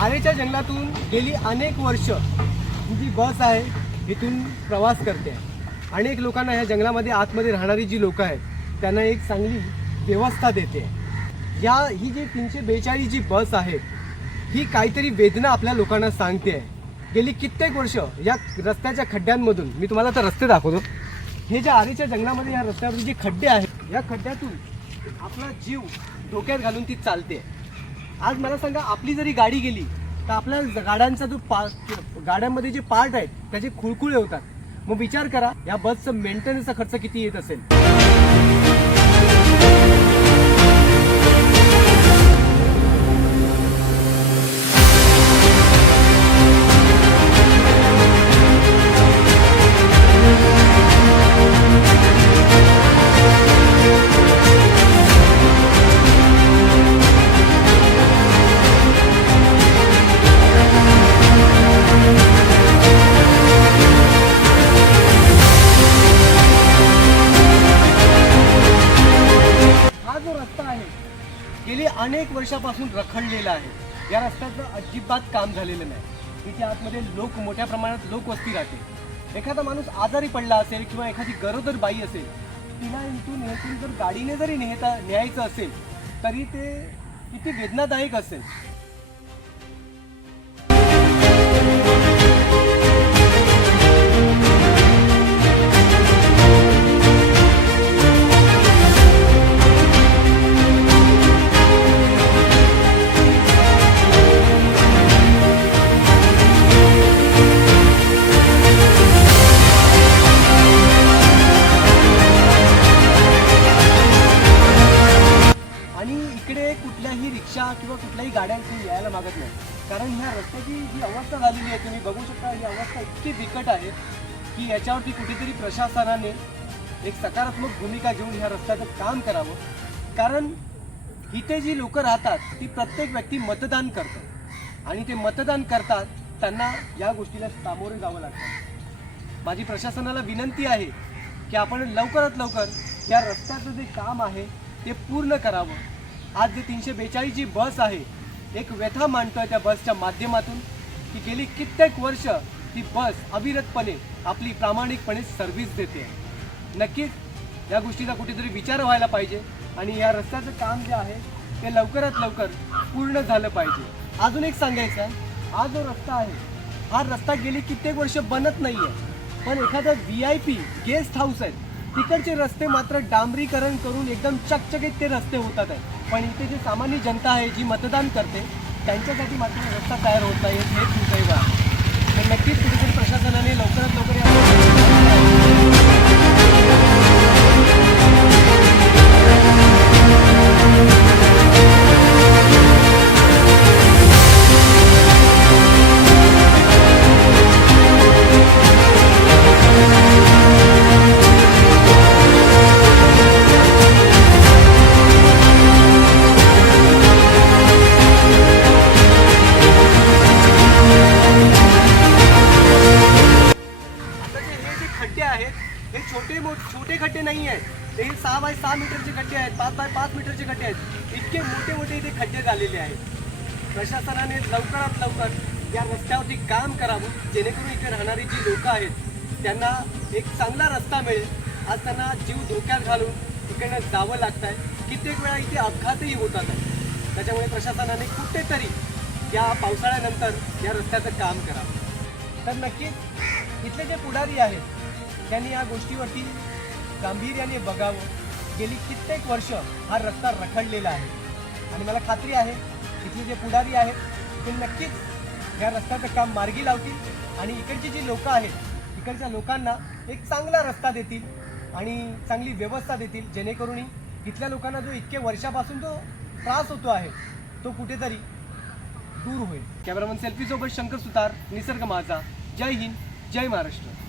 आरेच्या जंगलातून गेली अनेक वर्ष ही जी बस आहे इथून प्रवास करते. आहे अनेक लोकांना ह्या जंगलामध्ये आतमध्ये राहणारी जी लोकं आहेत त्यांना एक चांगली व्यवस्था देते. या ही जी तीनशे बेचाळीस जी बस आहे ही काहीतरी वेदना आपल्या लोकांना सांगते. आहे गेली कित्येक वर्ष या रस्त्याच्या खड्ड्यांमधून मी तुम्हाला तर रस्ते दाखवतो. हे ज्या आरेच्या जंगलामध्ये या रस्त्यावर जे खड्डे आहेत या खड्ड्यातून आपला जीव डोक्यात घालून ती चालते. आज मला सांगा आपली जरी गाडी गेली तर आपल्या गाड्यांचा जो पा गाड्यांमध्ये जे पार्ट आहेत त्याचे खुळखुळे होतात. मग विचार करा या बसचं मेंटेनन्सचा खर्च किती येत असेल? गेली अनेक वर्षापासून रखडलेला आहे. या रस्त्याचं अजिबात काम झालेलं नाही. इथे आतमध्ये लोक मोठ्या प्रमाणात लोकवस्ती राहते एखादा माणूस आजारी पडला असेल किंवा एखादी गरोदर बाई असेल तिला इथून इथून जर गाडीने जरी नेता न्यायचं असेल तरी ते किती वेदनादायक असेल. कुठल्याही गाड्या यायला मागत नाही. कारण ह्या रस्त्याची जी अवस्था झालेली आहे तुम्ही बघू शकता ही अवस्था इतकी बिकट आहे की याच्यावरती कुठेतरी प्रशासनाने एक सकारात्मक भूमिका घेऊन ह्या रस्त्याचं काम करावं. कारण इथे जी लोक राहतात ती प्रत्येक व्यक्ती मतदान करतात. आणि ते मतदान करतात त्यांना या गोष्टीला सामोरे जावं लागतं. माझी प्रशासनाला विनंती आहे की आपण लवकरात लवकर या रस्त्याचं जे काम आहे ते पूर्ण करावं. आज जी तीनशे बेचाळीस जी बस आहे एक व्यथा मांडतोय त्या बसच्या माध्यमातून की गेली कित्येक वर्ष ती बस अविरतपणे आपली प्रामाणिकपणे सर्व्हिस देते. नक्कीच या गोष्टीचा कुठेतरी विचार व्हायला पाहिजे आणि या रस्त्याचं काम जे आहे ते लवकरात लवकर पूर्ण झालं पाहिजे. अजून एक सांगायचं आहे, हा जो रस्ता आहे हा रस्ता गेली कित्येक वर्ष बनत नाही आहे पण एखादं V I P guest house आहे तिकडचे रस्ते मात्र डांबरीकरण करून एकदम चकचकीत ते रस्ते होतात. आहे पण इथे जी सामान्य जनता आहे जी मतदान करते त्यांच्यासाठी मात्र रस्ता तयार होत नाही हे दुर्दैव आहे. तर नक्कीच कुठेतरी प्रशासनाने लवकरात लवकर या खड्डे आहेत. हे छोटे मोठ छोटे खड्डे नाही आहेत. ते हे सहा बाय सहा मीटरचे खड्डे आहेत. पाच बाय पाच मीटरचे खड्डे आहेत. इतके मोठे मोठे इथे खड्डे झालेले आहेत. प्रशासनाने लवकरात लवकर या रस्त्यावरती काम करावं जेणेकरून इथे राहणारी जी लोकं आहेत त्यांना एक चांगला रस्ता मिळेल. आज त्यांना जीव धोक्यात घालून इकडनं जावं लागत आहे कित्येक वेळा इथे अपघातही होतात. त्याच्यामुळे प्रशासनाने कुठेतरी या पावसाळ्यानंतर या रस्त्याचं काम करावं. तर नक्कीच इथले जे पुढारी आहेत त्यांनी या गोष्टीवरती गांभीर्याने बघावं. गेली कित्येक वर्ष हा रस्ता रखडलेला आहे. आणि मला खात्री आहे इथले जे पुढारी आहेत ते नक्कीच या रस्त्याचं काम मार्गी लावतील आणि इकडची जी लोकं आहेत इकडच्या लोकांना एक चांगला रस्ता देतील आणि चांगली व्यवस्था देतील जेणेकरून इथल्या लोकांना जो इतके वर्षापासून जो त्रास होतो आहे तो कुठेतरी दूर होईल. कॅमेरामन सेल्फीसोबत शंकर सुतार निसर्ग माझा. जय हिंद जय महाराष्ट्र.